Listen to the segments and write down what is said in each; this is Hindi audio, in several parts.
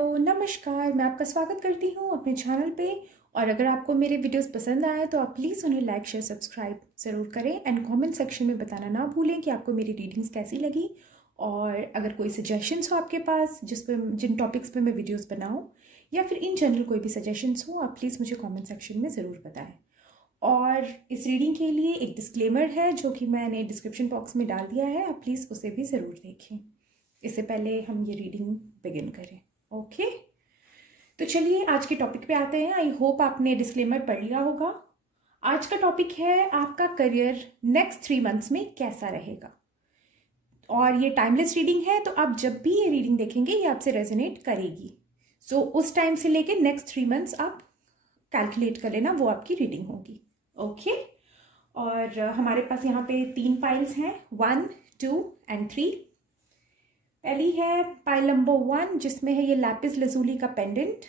हेलो नमस्कार, मैं आपका स्वागत करती हूँ अपने चैनल पे। और अगर आपको मेरे वीडियोस पसंद आए तो आप प्लीज़ उन्हें लाइक शेयर सब्सक्राइब ज़रूर करें एंड कमेंट सेक्शन में बताना ना भूलें कि आपको मेरी रीडिंग्स कैसी लगी। और अगर कोई सजेशंस हो आपके पास जिन टॉपिक्स पे मैं वीडियोस बनाऊँ या फिर इन जनरल कोई भी सजेशंस हो, आप प्लीज़ मुझे कॉमेंट सेक्शन में ज़रूर बताएँ। और इस रीडिंग के लिए एक डिस्क्लेमर है जो कि मैंने डिस्क्रिप्शन बॉक्स में डाल दिया है, आप प्लीज़ उसे भी ज़रूर देखें। इससे पहले हम ये रीडिंग बिगिन करें। ओके, तो चलिए आज के टॉपिक पे आते हैं। आई होप आपने डिस्क्लेमर पढ़ लिया होगा। आज का टॉपिक है आपका करियर नेक्स्ट 3 मंथ्स में कैसा रहेगा। और ये टाइमलेस रीडिंग है, तो आप जब भी ये रीडिंग देखेंगे ये आपसे रेजोनेट करेगी। सो उस टाइम से लेके नेक्स्ट 3 मंथ्स आप कैलकुलेट कर लेना, वो आपकी रीडिंग होगी। ओके, और हमारे पास यहाँ पे 3 पाइल्स हैं, 1, 2 एंड 3। पहली है पाइल नंबर 1 जिसमें है ये लैपिस लजूली का पेंडेंट।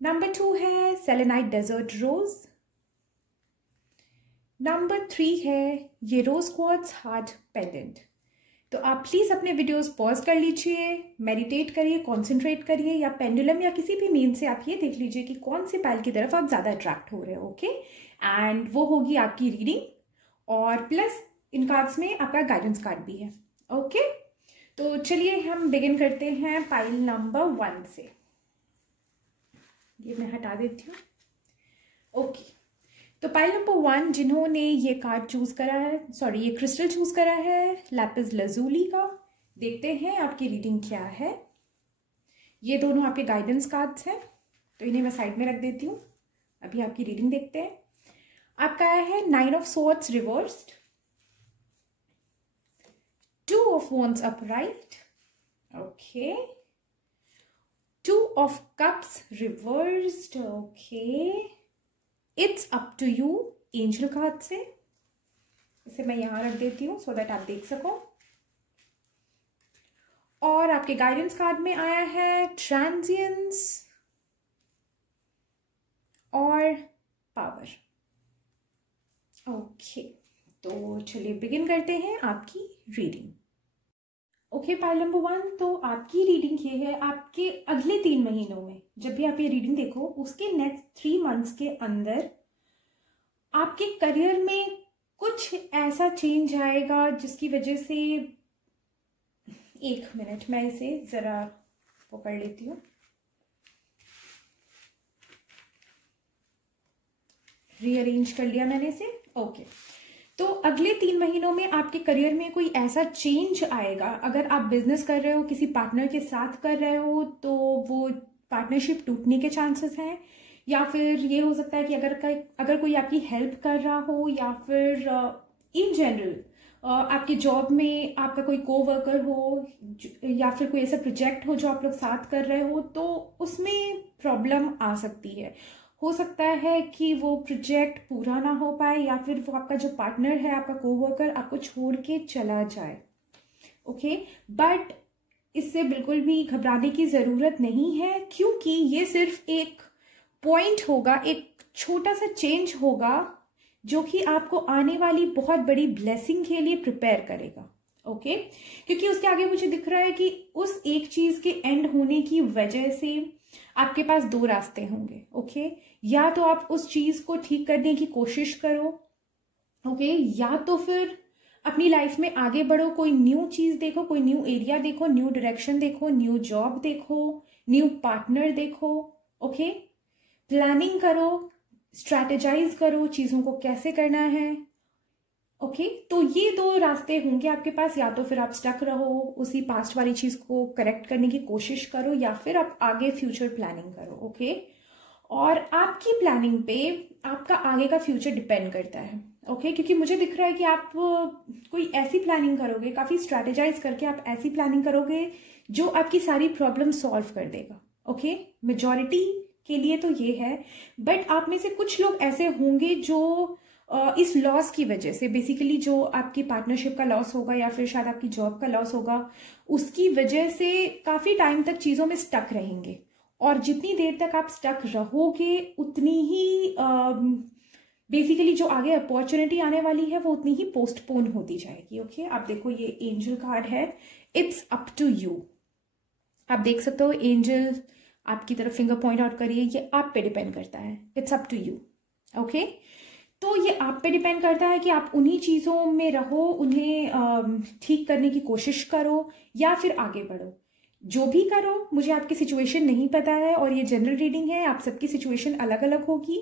नंबर 2 है सेलेनाइट डेजर्ट रोज। नंबर 3 है ये रोज क्वार्ट्ज हार्ट पेंडेंट। तो आप प्लीज अपने वीडियोस पॉज कर लीजिए, मेडिटेट करिए, कॉन्सेंट्रेट करिए, या पेंडुलम या किसी भी मीन से आप ये देख लीजिए कि कौन सी पाइल की तरफ आप ज्यादा अट्रैक्ट हो रहे हो। ओके, एंड वो होगी आपकी रीडिंग। और प्लस इन कार्ड्स में आपका गाइडेंस कार्ड भी है। ओके, तो चलिए हम बिगिन करते हैं पाइल नंबर 1 से। ये मैं हटा देती हूँ। ओके, तो पाइल नंबर 1 जिन्होंने ये कार्ड चूज करा है, सॉरी ये क्रिस्टल चूज करा है लैपिस लजूली का, देखते हैं आपकी रीडिंग क्या है। ये दोनों आपके गाइडेंस कार्ड्स हैं, तो इन्हें मैं साइड में रख देती हूँ। अभी आपकी रीडिंग देखते हैं। आपका आया है 9 of swords reversed, 2 of wands upright, okay, 2 of cups reversed, okay, it's up to you angel card से। इसे मैं यहां रख देती हूं सो दैट आप देख सको। और आपके गाइडेंस कार्ड में आया है ट्रांजिएंस और पावर। ओके, तो चलिए बिगिन करते हैं आपकी रीडिंग। ओके, पाइल नंबर 1, तो आपकी रीडिंग ये है आपके अगले 3 महीनों में। जब भी आप ये रीडिंग देखो उसके नेक्स्ट 3 मंथ्स के अंदर आपके करियर में कुछ ऐसा चेंज आएगा जिसकी वजह से, एक मिनट मैं इसे जरा पकड़ लेती हूँ। रीअरेंज कर लिया मैंने इसे। ओके, तो अगले 3 महीनों में आपके करियर में कोई ऐसा चेंज आएगा। अगर आप बिजनेस कर रहे हो, किसी पार्टनर के साथ कर रहे हो, तो वो पार्टनरशिप टूटने के चांसेस हैं। या फिर ये हो सकता है कि अगर कोई आपकी हेल्प कर रहा हो, या फिर इन जनरल आपके जॉब में आपका कोई कोवर्कर हो, या फिर कोई ऐसा प्रोजेक्ट हो जो आप लोग साथ कर रहे हो, तो उसमें प्रॉब्लम आ सकती है। हो सकता है कि वो प्रोजेक्ट पूरा ना हो पाए, या फिर वो आपका जो पार्टनर है, आपका कोवर्कर आपको छोड़ के चला जाए। ओके, बट इससे बिल्कुल भी घबराने की ज़रूरत नहीं है, क्योंकि ये सिर्फ एक पॉइंट होगा, एक छोटा सा चेंज होगा जो कि आपको आने वाली बहुत बड़ी ब्लेसिंग के लिए प्रिपेयर करेगा। ओके, क्योंकि उसके आगे मुझे दिख रहा है कि उस एक चीज़ के एंड होने की वजह से आपके पास 2 रास्ते होंगे। ओके, या तो आप उस चीज को ठीक करने की कोशिश करो, ओके, या तो फिर अपनी लाइफ में आगे बढ़ो, कोई न्यू चीज देखो, कोई न्यू एरिया देखो, न्यू डायरेक्शन देखो, न्यू जॉब देखो, न्यू पार्टनर देखो। ओके, प्लानिंग करो, स्ट्रैटेजाइज करो चीजों को कैसे करना है। ओके, तो ये 2 रास्ते होंगे आपके पास। या तो फिर आप स्टक रहो, उसी पास्ट वाली चीज को करेक्ट करने की कोशिश करो, या फिर आप आगे फ्यूचर प्लानिंग करो। ओके, और आपकी प्लानिंग पे आपका आगे का फ्यूचर डिपेंड करता है। ओके, क्योंकि मुझे दिख रहा है कि आप कोई ऐसी प्लानिंग करोगे, काफी स्ट्रैटेजाइज करके आप ऐसी प्लानिंग करोगे जो आपकी सारी प्रॉब्लम सॉल्व कर देगा। ओके, मेजॉरिटी के लिए तो ये है, बट आप में से कुछ लोग ऐसे होंगे जो इस लॉस की वजह से, बेसिकली जो आपकी पार्टनरशिप का लॉस होगा या फिर शायद आपकी जॉब का लॉस होगा, उसकी वजह से काफी टाइम तक चीजों में स्टक रहेंगे। और जितनी देर तक आप स्टक रहोगे उतनी ही बेसिकली जो आगे अपॉर्चुनिटी आने वाली है वो उतनी ही पोस्टपोन होती जाएगी। ओके, आप देखो ये एंजल कार्ड है, इट्स अप टू यू। आप देख सकते हो एंजल आपकी तरफ फिंगर पॉइंट आउट करिए, ये आप पे डिपेंड करता है, it's up to you. Okay, तो ये आप पे डिपेंड करता है कि आप उन्हीं चीज़ों में रहो, उन्हें ठीक करने की कोशिश करो या फिर आगे बढ़ो। जो भी करो, मुझे आपकी सिचुएशन नहीं पता है और ये जनरल रीडिंग है, आप सबकी सिचुएशन अलग अलग होगी,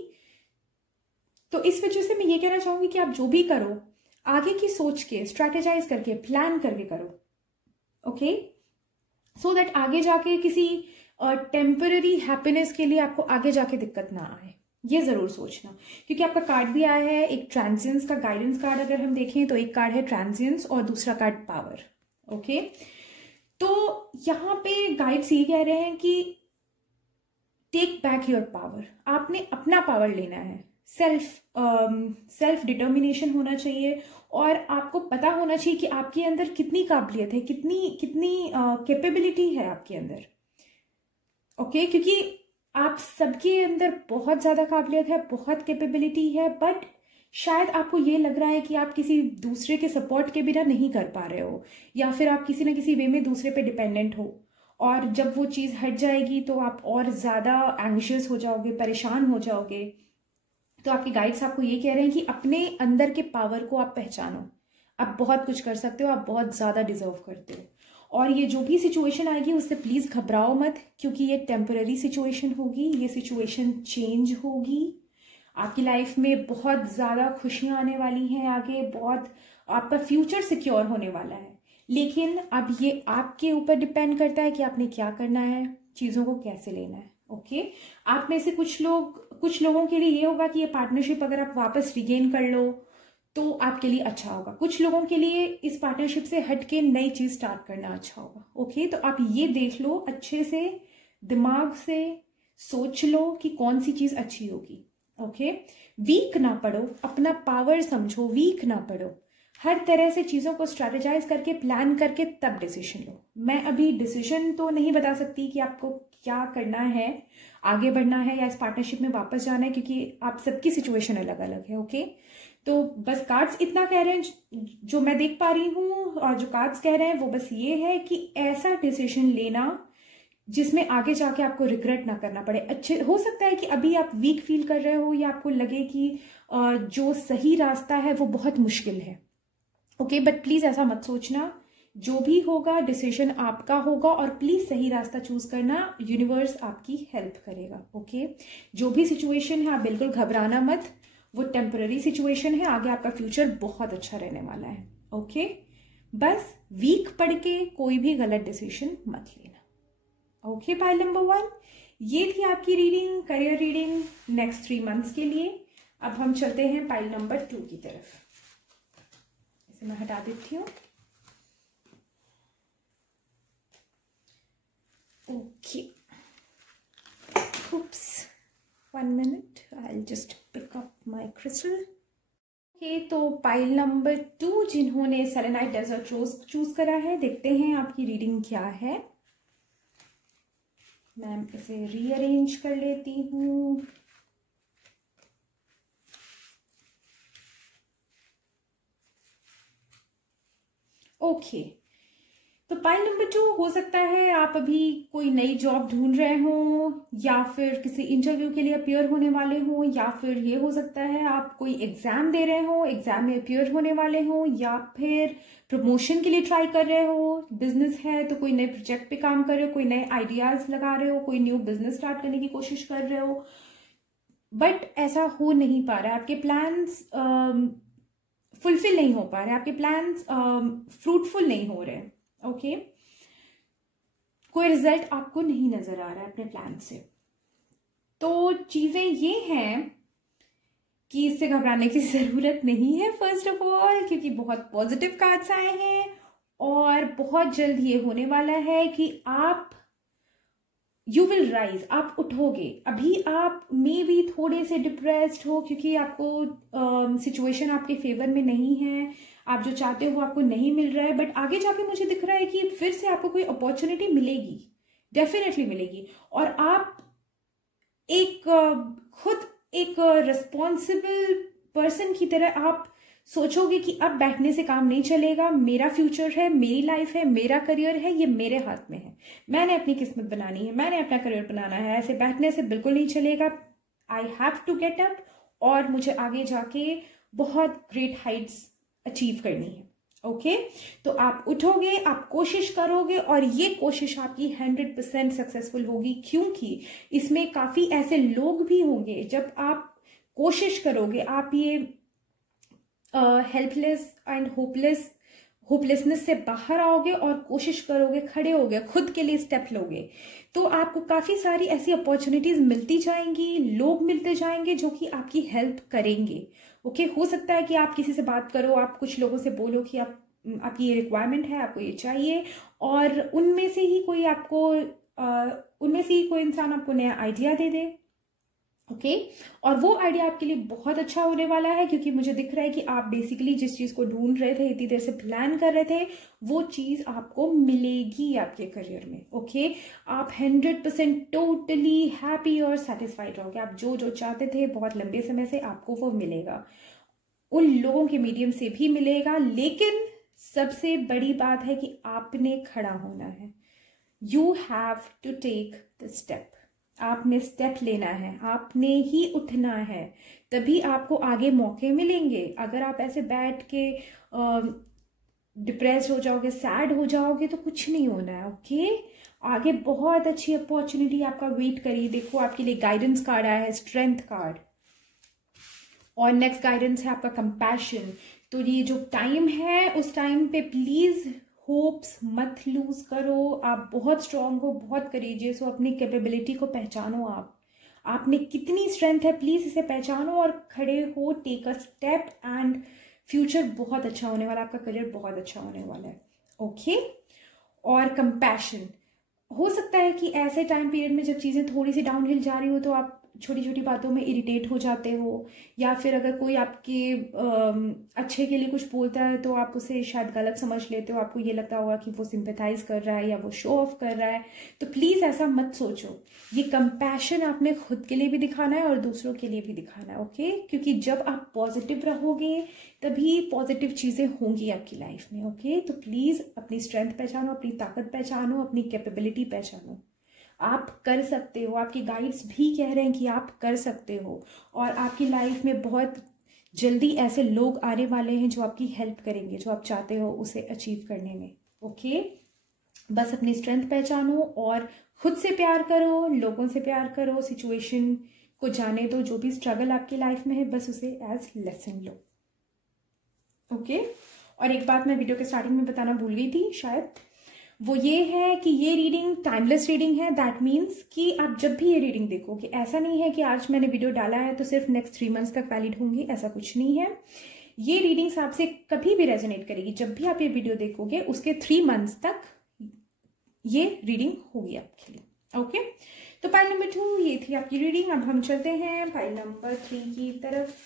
तो इस वजह से मैं ये कहना चाहूंगी कि आप जो भी करो आगे की सोच के, स्ट्रैटेजाइज करके, प्लान करके करो। ओके, सो दैट आगे जाके किसी टेम्पररी हैप्पीनेस के लिए आपको आगे जाके दिक्कत ना आए, ये जरूर सोचना। क्योंकि आपका कार्ड भी आया है एक ट्रांजियंस का गाइडेंस कार्ड, अगर हम देखें तो एक कार्ड है ट्रांजियंस और दूसरा कार्ड पावर। ओके, तो यहां पे गाइड्स ये कह रहे हैं कि टेक बैक योर पावर, आपने अपना पावर लेना है, सेल्फ डिटर्मिनेशन होना चाहिए और आपको पता होना चाहिए कि आपके अंदर कितनी काबिलियत है, कितनी कैपेबिलिटी है आपके अंदर। ओके, क्योंकि आप सबके अंदर बहुत ज्यादा काबिलियत है, बहुत कैपेबिलिटी है, बट शायद आपको ये लग रहा है कि आप किसी दूसरे के सपोर्ट के बिना नहीं कर पा रहे हो, या फिर आप किसी ना किसी वे में दूसरे पे डिपेंडेंट हो, और जब वो चीज हट जाएगी तो आप और ज्यादा एंग्शियस हो जाओगे, परेशान हो जाओगे। तो आपके गाइड्स आपको ये कह रहे हैं कि अपने अंदर के पावर को आप पहचानो, आप बहुत कुछ कर सकते हो, आप बहुत ज्यादा डिजर्व करते हो, और ये जो भी सिचुएशन आएगी उससे प्लीज घबराओ मत, क्योंकि ये टेम्पररी सिचुएशन होगी, ये सिचुएशन चेंज होगी। आपकी लाइफ में बहुत ज्यादा खुशियां आने वाली हैं आगे, बहुत आपका फ्यूचर सिक्योर होने वाला है, लेकिन अब ये आपके ऊपर डिपेंड करता है कि आपने क्या करना है, चीजों को कैसे लेना है। ओके, आप में से कुछ लोगों के लिए ये होगा कि ये पार्टनरशिप अगर आप वापस रिगेन कर लो तो आपके लिए अच्छा होगा, कुछ लोगों के लिए इस पार्टनरशिप से हटके नई चीज स्टार्ट करना अच्छा होगा। ओके, तो आप ये देख लो, अच्छे से दिमाग से सोच लो कि कौन सी चीज अच्छी होगी। ओके, वीक ना पड़ो, अपना पावर समझो, वीक ना पड़ो, हर तरह से चीजों को स्ट्रेटेजाइज करके, प्लान करके तब डिसीजन लो। मैं अभी डिसीजन तो नहीं बता सकती कि आपको क्या करना है, आगे बढ़ना है या इस पार्टनरशिप में वापस जाना है, क्योंकि आप सबकी सिचुएशन अलग अलग है। ओके, तो बस कार्ड्स इतना कह रहे हैं जो मैं देख पा रही हूं, और जो कार्ड्स कह रहे हैं वो बस ये है कि ऐसा डिसीजन लेना जिसमें आगे जाके आपको रिग्रेट ना करना पड़े। अच्छे हो सकता है कि अभी आप वीक फील कर रहे हो या आपको लगे कि जो सही रास्ता है वो बहुत मुश्किल है। ओके, बट प्लीज ऐसा मत सोचना, जो भी होगा डिसीजन आपका होगा, और प्लीज सही रास्ता चूज करना, यूनिवर्स आपकी हेल्प करेगा। ओके, जो भी सिचुएशन है आप बिल्कुल घबराना मत, वो टेम्पररी सिचुएशन है, आगे आपका फ्यूचर बहुत अच्छा रहने वाला है। ओके, बस वीक पड़ के कोई भी गलत डिसीजन मत लेना। ओके, पाइल नंबर 1 ये थी आपकी reading, career reading next 3 months के लिए। अब हम चलते हैं पाइल नंबर 2 की तरफ। इसे मैं हटा देती हूँ। Okay, oops, 1 minute, I'll just pick up my crystal. Okay, तो पाइल नंबर 2 जिन्होंने सेलेनाइट डेजर्ट रोज चूज करा है, देखते हैं आपकी रीडिंग क्या है। मैं इसे रीअरेंज कर लेती हूँ। ओके, तो पाइल नंबर 2 हो सकता है आप अभी कोई नई जॉब ढूंढ रहे हो, या फिर किसी इंटरव्यू के लिए अपियर होने वाले हो, या फिर ये हो सकता है आप कोई एग्जाम दे रहे हो, एग्जाम में अपियर होने वाले हो, या फिर प्रमोशन के लिए ट्राई कर रहे हो। बिजनेस है तो कोई नए प्रोजेक्ट पे काम कर रहे हो, कोई नए आइडियाज लगा रहे हो, कोई न्यू बिजनेस स्टार्ट करने की कोशिश कर रहे हो, बट ऐसा हो नहीं पा रहा है, आपके प्लान्स फुलफिल नहीं हो पा रहे, आपके प्लान्स फ्रूटफुल नहीं हो रहे। ओके, कोई रिजल्ट आपको नहीं नजर आ रहा है अपने प्लान से। तो चीजें ये हैं कि इससे घबराने की जरूरत नहीं है फर्स्ट ऑफ ऑल, क्योंकि बहुत पॉजिटिव कार्ड्स आए हैं और बहुत जल्द ये होने वाला है कि आप यू विल राइज, आप उठोगे। अभी आप मे भी थोड़े से डिप्रेस्ड हो क्योंकि आपको सिचुएशन आपके फेवर में नहीं है, आप जो चाहते हो वो आपको नहीं मिल रहा है, बट आगे जाके मुझे दिख रहा है कि फिर से आपको कोई अपॉर्चुनिटी मिलेगी, डेफिनेटली मिलेगी, और आप खुद एक रिस्पॉन्सिबल पर्सन की तरह आप सोचोगे कि अब बैठने से काम नहीं चलेगा, मेरा फ्यूचर है, मेरी लाइफ है, मेरा करियर है, ये मेरे हाथ में है, मैंने अपनी किस्मत बनानी है, मैंने अपना करियर बनाना है, ऐसे बैठने से बिल्कुल नहीं चलेगा, I have to get up और मुझे आगे जाके बहुत ग्रेट हाइट्स अचीव करनी है। ओके तो आप उठोगे, आप कोशिश करोगे और ये कोशिश आपकी 100% सक्सेसफुल होगी, क्योंकि इसमें काफी ऐसे लोग भी होंगे, जब आप कोशिश करोगे, आप ये हेल्पलेस एंड होपलेसनेस से बाहर आओगे और कोशिश करोगे, खड़े होगे, खुद के लिए स्टेप लोगे, तो आपको काफी सारी ऐसी अपॉर्चुनिटीज मिलती जाएंगी, लोग मिलते जाएंगे जो कि आपकी हेल्प करेंगे। ओके हो सकता है कि आप किसी से बात करो, आप कुछ लोगों से बोलो कि आपकी ये रिक्वायरमेंट है, आपको ये चाहिए, और उनमें से ही कोई इंसान आपको नया आइडिया दे दे। ओके और वो आइडिया आपके लिए बहुत अच्छा होने वाला है, क्योंकि मुझे दिख रहा है कि आप बेसिकली जिस चीज को ढूंढ रहे थे, इतनी देर से प्लान कर रहे थे, वो चीज आपको मिलेगी आपके करियर में। ओके आप 100% टोटली हैप्पी और सेटिस्फाइड रहोगे, आप जो जो चाहते थे बहुत लंबे समय से, आपको वो मिलेगा, उन लोगों के मीडियम से भी मिलेगा। लेकिन सबसे बड़ी बात है कि आपने खड़ा होना है, you have to take the step, आपने स्टेप लेना है, आपने ही उठना है, तभी आपको आगे मौके मिलेंगे। अगर आप ऐसे बैठ के डिप्रेस हो जाओगे, सैड हो जाओगे, तो कुछ नहीं होना है। ओके आगे बहुत अच्छी अपॉर्चुनिटी आपका वेट करिए। देखो आपके लिए गाइडेंस कार्ड आया है, स्ट्रेंथ कार्ड, और नेक्स्ट गाइडेंस है आपका कंपैशन। तो ये जो टाइम है, उस टाइम पे प्लीज होप्स मत लूज करो, आप बहुत स्ट्रांग हो, बहुत करेजियस हो, अपनी कैपेबिलिटी को पहचानो, आप में कितनी स्ट्रेंथ है, प्लीज इसे पहचानो और खड़े हो, take a step, and future बहुत अच्छा होने वाला, आपका करियर बहुत अच्छा होने वाला है। ओके और कंपैशन, हो सकता है कि ऐसे टाइम पीरियड में जब चीजें थोड़ी सी डाउनहिल जा रही हो, तो आप छोटी छोटी बातों में इरिटेट हो जाते हो, या फिर अगर कोई आपके अच्छे के लिए कुछ बोलता है तो आप उसे शायद गलत समझ लेते हो, आपको ये लगता होगा कि वो सिंपैथाइज कर रहा है या वो शो ऑफ कर रहा है। तो प्लीज ऐसा मत सोचो, ये कंपैशन आपने खुद के लिए भी दिखाना है और दूसरों के लिए भी दिखाना है। ओके क्योंकि जब आप पॉजिटिव रहोगे तभी पॉजिटिव चीजें होंगी आपकी लाइफ में। ओके तो प्लीज अपनी स्ट्रेंथ पहचानो, अपनी ताकत पहचानो, अपनी कैपेबिलिटी पहचानो, आप कर सकते हो, आपके गाइड्स भी कह रहे हैं कि आप कर सकते हो, और आपकी लाइफ में बहुत जल्दी ऐसे लोग आने वाले हैं जो आपकी हेल्प करेंगे, जो आप चाहते हो उसे अचीव करने में। ओके बस अपनी स्ट्रेंथ पहचानो और खुद से प्यार करो, लोगों से प्यार करो, सिचुएशन को जाने दो, जो भी स्ट्रगल आपकी लाइफ में है बस उसे एज लेसन लो। ओके और एक बात मैं वीडियो के स्टार्टिंग में बताना भूल गई थी शायद, वो ये है कि ये रीडिंग टाइमलेस रीडिंग है। दैट मीन्स कि आप जब भी ये रीडिंग देखोगे, ऐसा नहीं है कि आज मैंने वीडियो डाला है तो सिर्फ नेक्स्ट 3 मंथ्स तक वैलिड होंगी, ऐसा कुछ नहीं है। ये रीडिंग्स आपसे कभी भी रेजोनेट करेगी, जब भी आप ये वीडियो देखोगे उसके 3 मंथ्स तक ये रीडिंग होगी आपके लिए। ओके तो पाइल नंबर 2 ये थी आपकी रीडिंग। अब हम चलते हैं पाइल नंबर 3 की तरफ।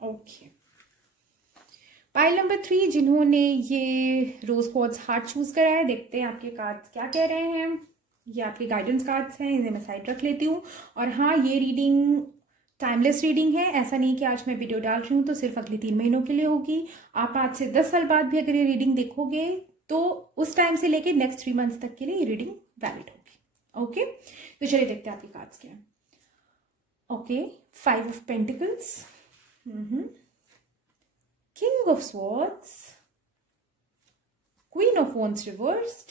ओके पाइल नंबर 3 जिन्होंने ये रोज क्वार्ट्ज हार्ट चूज करा है, देखते हैं आपके कार्ड्स क्या कह रहे हैं। ये आपके गाइडेंस कार्ड्स हैं, इन्हें मैं साइड रख लेती हूँ। और हाँ ये रीडिंग टाइमलेस रीडिंग है, ऐसा नहीं कि आज मैं वीडियो डाल रही हूँ तो सिर्फ अगले 3 महीनों के लिए होगी। आप आज से 10 साल बाद भी अगर ये रीडिंग देखोगे तो उस टाइम से लेके नेक्स्ट 3 मंथ्स तक के लिए ये रीडिंग वैलिड होगी। ओके तो चलिए देखते हैं आपके कार्ड्स क्या है। Okay 5 of pentacles, King of Swords, Queen of Wands reversed,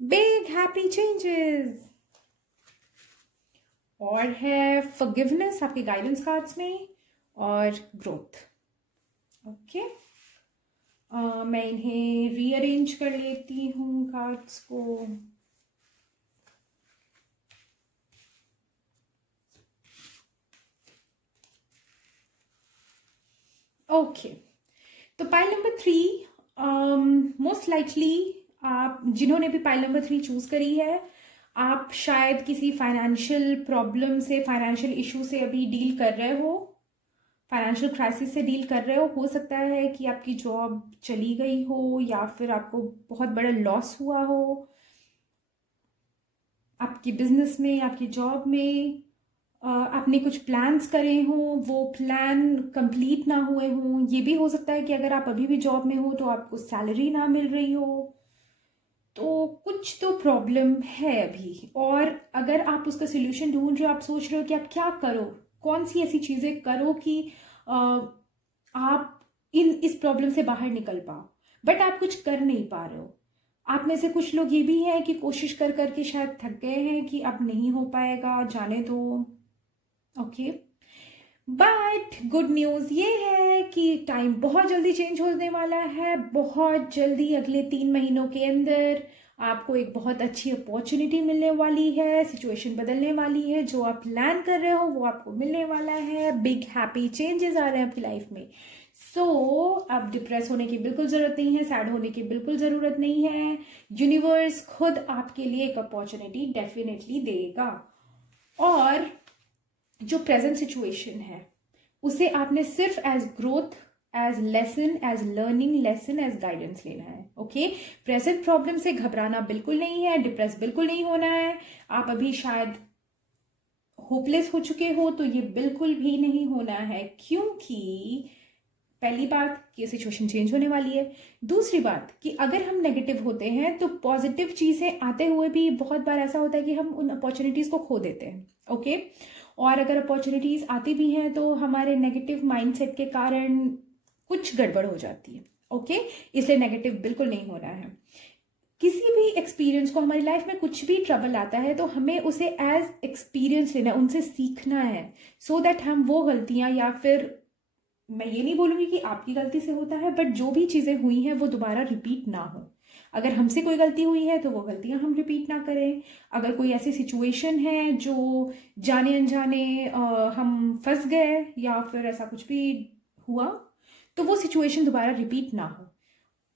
Big Happy Changes, और है Forgiveness आपके गाइडेंस कार्ड्स में, और ग्रोथ। ओके मैं इन्हें रीअरेंज कर लेती हूँ कार्ड्स को। ओके तो पाइल नंबर 3 मोस्ट लाइकली आप जिन्होंने भी पाइल नंबर 3 चूज करी है, आप शायद किसी फाइनेंशियल प्रॉब्लम से, फाइनेंशियल इशू से अभी डील कर रहे हो, फाइनेंशियल क्राइसिस से डील कर रहे हो सकता है कि आपकी जॉब चली गई हो या फिर आपको बहुत बड़ा लॉस हुआ हो आपकी बिजनेस में, आपकी जॉब में, आपने कुछ प्लान्स करे हों, वो प्लान कंप्लीट ना हुए हों। ये भी हो सकता है कि अगर आप अभी भी जॉब में हो तो आपको सैलरी ना मिल रही हो। तो कुछ तो प्रॉब्लम है अभी, और अगर आप उसका सोल्यूशन ढूंढ रहे हो, आप सोच रहे हो कि आप क्या करो, कौन सी ऐसी चीजें करो कि आप इस प्रॉब्लम से बाहर निकल पाओ, बट आप कुछ कर नहीं पा रहे हो। आप में से कुछ लोग ये भी हैं कि कोशिश कर करके शायद थक गए हैं कि अब नहीं हो पाएगा, जाने दो। ओके, बट गुड न्यूज ये है कि टाइम बहुत जल्दी चेंज होने वाला है। बहुत जल्दी, अगले 3 महीनों के अंदर आपको एक बहुत अच्छी अपॉर्चुनिटी मिलने वाली है, सिचुएशन बदलने वाली है, जो आप प्लान कर रहे हो वो आपको मिलने वाला है। बिग हैप्पी चेंजेस आ रहे हैं आपकी लाइफ में। सो अब डिप्रेस होने की बिल्कुल जरूरत नहीं है, सैड होने की बिल्कुल जरूरत नहीं है। यूनिवर्स खुद आपके लिए एक अपॉर्चुनिटी डेफिनेटली देगा, और जो प्रेजेंट सिचुएशन है उसे आपने सिर्फ as growth, as lesson, as learning lesson, as guidance लेना है। ओके, प्रेजेंट प्रॉब्लम से घबराना बिल्कुल नहीं है, डिप्रेस बिल्कुल नहीं होना है। आप अभी शायद होपलेस हो चुके हो तो ये बिल्कुल भी नहीं होना है, क्योंकि पहली बात कि सिचुएशन चेंज होने वाली है। दूसरी बात कि अगर हम नेगेटिव होते हैं तो पॉजिटिव चीजें आते हुए भी बहुत बार ऐसा होता है कि हम उन अपॉर्चुनिटीज को खो देते हैं। ओके, और अगर अपॉर्चुनिटीज आती भी हैं तो हमारे नेगेटिव माइंडसेट के कारण कुछ गड़बड़ हो जाती है। ओके, इसलिए नेगेटिव बिल्कुल नहीं होना है। किसी भी एक्सपीरियंस को, हमारी लाइफ में कुछ भी ट्रबल आता है तो हमें उसे एज एक्सपीरियंस लेना है, उनसे सीखना है, सो दैट हम वो गलतियां, या फिर मैं ये नहीं बोलूंगी कि आपकी गलती से होता है, बट जो भी चीजें हुई हैं वो दोबारा रिपीट ना हो। अगर हमसे कोई गलती हुई है तो वो गलतियां हम रिपीट ना करें। अगर कोई ऐसी सिचुएशन है जो जाने अनजाने हम फंस गए या फिर ऐसा कुछ भी हुआ, तो वो सिचुएशन दोबारा रिपीट ना हो।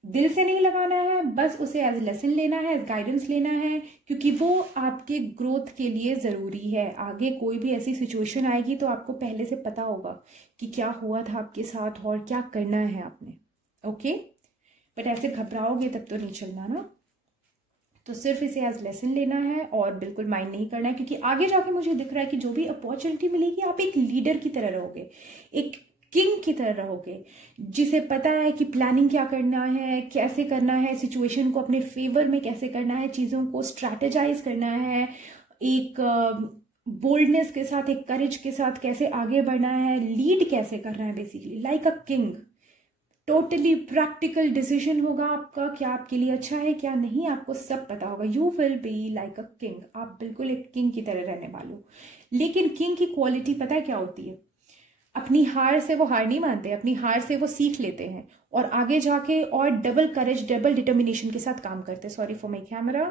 दिल से नहीं लगाना है, बस उसे एज लेसन लेना है, एज गाइडेंस लेना है, क्योंकि वो आपके ग्रोथ के लिए ज़रूरी है। आगे कोई भी ऐसी सिचुएशन आएगी तो आपको पहले से पता होगा कि क्या हुआ था आपके साथ और क्या करना है आपने। ओके, बट ऐसे घबराओगे तब तो नहीं चलना ना। तो सिर्फ इसे एज लेसन लेना है और बिल्कुल माइंड नहीं करना है, क्योंकि आगे जाके मुझे दिख रहा है कि जो भी अपॉर्चुनिटी मिलेगी आप एक लीडर की तरह रहोगे, एक किंग की तरह रहोगे, जिसे पता है कि प्लानिंग क्या करना है, कैसे करना है, सिचुएशन को अपने फेवर में कैसे करना है, चीज़ों को स्ट्रैटेजाइज करना है, एक बोल्डनेस के साथ, एक करेज के साथ कैसे आगे बढ़ना है, लीड कैसे करना है, basically like a king. Totally practical decision होगा आपका, क्या आपके लिए अच्छा है क्या नहीं, आपको सब पता होगा। You will be like a king, आप बिल्कुल एक किंग की तरह रहने वाले हो। लेकिन किंग की क्वालिटी पता है क्या होती है? अपनी हार से वो हार नहीं मानते, अपनी हार से वो सीख लेते हैं और आगे जाके और डबल करेज, डबल डिटर्मिनेशन के साथ काम करते हैं। Sorry for my camera.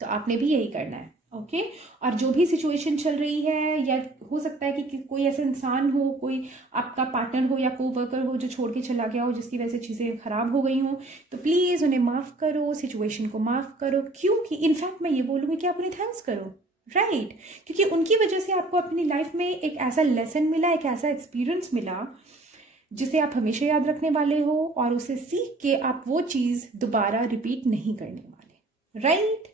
तो आपने भी यही करना है। ओके, और जो भी सिचुएशन चल रही है, या हो सकता है कि कोई ऐसा इंसान हो, कोई आपका पार्टनर हो या को वर्कर हो जो छोड़ के चला गया हो, जिसकी वजह से चीज़ें खराब हो गई हो, तो प्लीज़ उन्हें माफ़ करो, सिचुएशन को माफ़ करो। क्योंकि इनफैक्ट मैं ये बोलूँगी कि आप उन्हें थैंक्स करो, राइट? क्योंकि उनकी वजह से आपको अपनी लाइफ में एक ऐसा लेसन मिला, एक ऐसा एक्सपीरियंस मिला जिसे आप हमेशा याद रखने वाले हो, और उसे सीख के आप वो चीज़ दोबारा रिपीट नहीं करने वाले, राइट?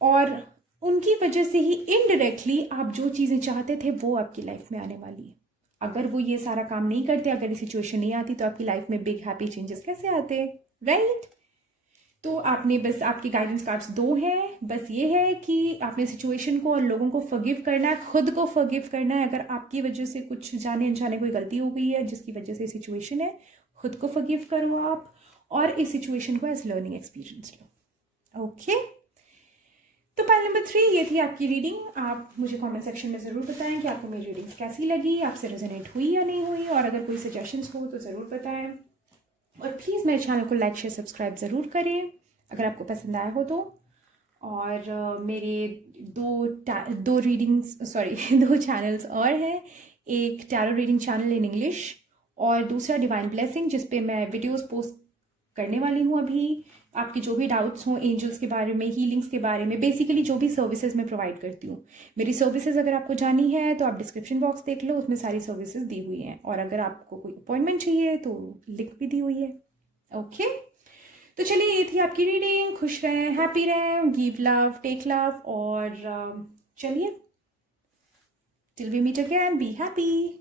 और उनकी वजह से ही इनडायरेक्टली आप जो चीज़ें चाहते थे वो आपकी लाइफ में आने वाली है। अगर वो ये सारा काम नहीं करते, अगर ये सिचुएशन नहीं आती, तो आपकी लाइफ में बिग हैप्पी चेंजेस कैसे आते, राइट? तो आपने बस, आपके गाइडेंस कार्ड्स 2 हैं। बस ये है कि आपने सिचुएशन को और लोगों को फॉरगिव करना है, खुद को फॉरगिव करना है। अगर आपकी वजह से कुछ जाने अनजाने कोई गलती हो गई है जिसकी वजह से सिचुएशन है, खुद को फॉरगिव करो आप, और इस सिचुएशन को एज लर्निंग एक्सपीरियंस लो। ओके, तो पॉइंट नंबर 3 ये थी आपकी रीडिंग। आप मुझे कमेंट सेक्शन में ज़रूर बताएं कि आपको मेरी रीडिंग्स कैसी लगी, आपसे रेजोनेट हुई या नहीं हुई, और अगर कोई सजेशंस हो तो ज़रूर बताएं। और प्लीज़ मेरे चैनल को लाइक, शेयर, सब्सक्राइब ज़रूर करें अगर आपको पसंद आया हो तो। और मेरे दो चैनल्स और हैं। एक tarot reading channel in English और दूसरा डिवाइन ब्लेसिंग, जिस पे मैं वीडियोस पोस्ट करने वाली हूँ अभी। आपके जो भी डाउट्स हों एंजल्स के बारे में, हीलिंग्स के बारे में, बेसिकली जो भी सर्विसेज मैं प्रोवाइड करती हूँ, मेरी सर्विसेज अगर आपको जाननी है तो आप डिस्क्रिप्शन बॉक्स देख लो, उसमें सारी सर्विसेज दी हुई हैं। और अगर आपको कोई अपॉइंटमेंट चाहिए तो लिंक भी दी हुई है। ओके, तो चलिए ये थी आपकी रीडिंग। खुश रहें, हैप्पी रहें, गिव लव, टेक लव, और चलिए Till we meet again, be happy.